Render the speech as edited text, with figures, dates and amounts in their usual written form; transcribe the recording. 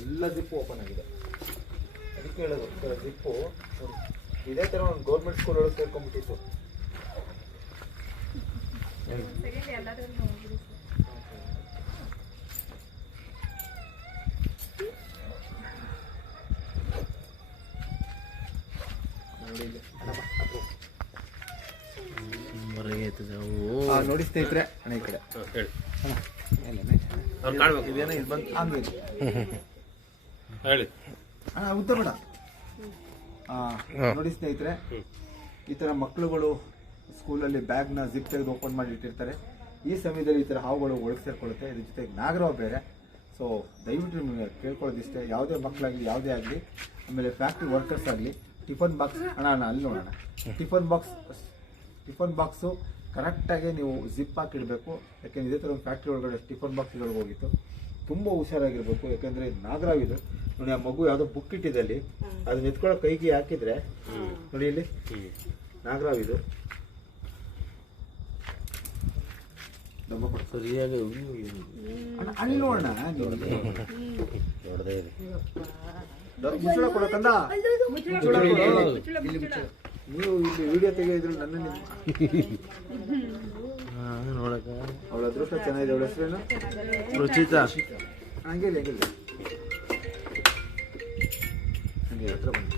ಎಲ್ಲ zip open ಆಗಿದೆ. ಅದಕ್ಕೆ ಹೇಳೋದು ಜಿಪ್ಪು ಇದೇ ಥರ ಒಂದು ಗೌರ್ಮೆಂಟ್ ಸ್ಕೂಲ್ ಒಳಗೆ ಸೇರ್ಕೊಂಡ್ಬಿಟ್ಟಿತ್ತು. ನೋಡಿ ಸ್ನೇಹಿತರೆ, ಅಣ್ಣ ಈ ಕಡೆ ಇದೇನೋ ಇದು ಬಂದು ಹಂಗೆ ಹೇಳಿ ಅಣ್ಣ ಉದ್ದ ಬೇಡ. ನೋಡಿ ಸ್ನೇಹಿತರೆ, ಈ ಥರ ಮಕ್ಕಳುಗಳು ಸ್ಕೂಲಲ್ಲಿ ಬ್ಯಾಗ್ನ ಜಿಪ್ ತೆಗೆದು ಓಪನ್ ಮಾಡಿ ಇಟ್ಟಿರ್ತಾರೆ. ಈ ಸಮಯದಲ್ಲಿ ಈ ಥರ ಹಾವುಗಳು ಒಳಗೆ ಸೇರ್ಕೊಳ್ಳುತ್ತೆ. ಇದ್ರ ಜೊತೆಗೆ ನಾಗರಾವ್ ಬೇರೆ. ಸೊ ದಯವಿಟ್ಟು ನಿಮಗೆ ಕೇಳ್ಕೊಳ್ಳೋದಿಷ್ಟೇ, ಯಾವುದೇ ಮಕ್ಕಳಾಗಲಿ ಯಾವುದೇ ಆಗಲಿ, ಆಮೇಲೆ ಫ್ಯಾಕ್ಟ್ರಿ ವರ್ಕರ್ಸ್ ಆಗಲಿ, ಟಿಫನ್ ಬಾಕ್ಸ್ ಅಣ್ಣ ಅಲ್ಲಿ ನೋಡೋಣ, ಟಿಫನ್ ಬಾಕ್ಸು ಕರೆಕ್ಟಾಗಿ ನೀವು ಜಿಪ್ ಹಾಕಿಡಬೇಕು. ಯಾಕೆಂದ್ರೆ ಇದೇ ಥರ ಒಂದು ಫ್ಯಾಕ್ಟ್ರಿ ಒಳಗಡೆ ಟಿಫನ್ ಬಾಕ್ಸ್ಗಳಿಗೆ ಹೋಗಿತ್ತು. ತುಂಬ ಹುಷಾರಾಗಿರ್ಬೇಕು. ಯಾಕೆಂದರೆ ನಾಗರಾವ್ ಇದು ನೋಡಿ. ಆ ಮಗು ಯಾವುದೋ ಬುಕ್ ಇಟ್ಟಿದೆ ಅಲ್ಲಿ, ಅದನ್ನ ಎತ್ಕೊಳ್ಳೋ ಕೈಗೆ ಹಾಕಿದ್ರೆ ನೋಡಿ ಇಲ್ಲಿ ನಾಗರಾವ್ ಇದು ಸರಿಯಾಗಿ ಅಲ್ಲಿ ನೋಡೋಣ. ನೋಡದೇ ಇದೆ ಮುಚ್ಚಳ ಕೊಡಕಂದ, ನೀವು ಇಲ್ಲಿ ವಿಡಿಯೋ ತೆಗೆದಿದ್ರು ನನ್ನ ನೋಡಕ ಅವಳ ಅದೃಷ್ಟ ಚೆನ್ನಾಗಿದೆ. ಅವಳ ಹೆಸರೇನು? ರುಚಿತಾ. ಹಂಗೆ ಹಂಗೆ ಹತ್ರ ಬನ್ನಿ.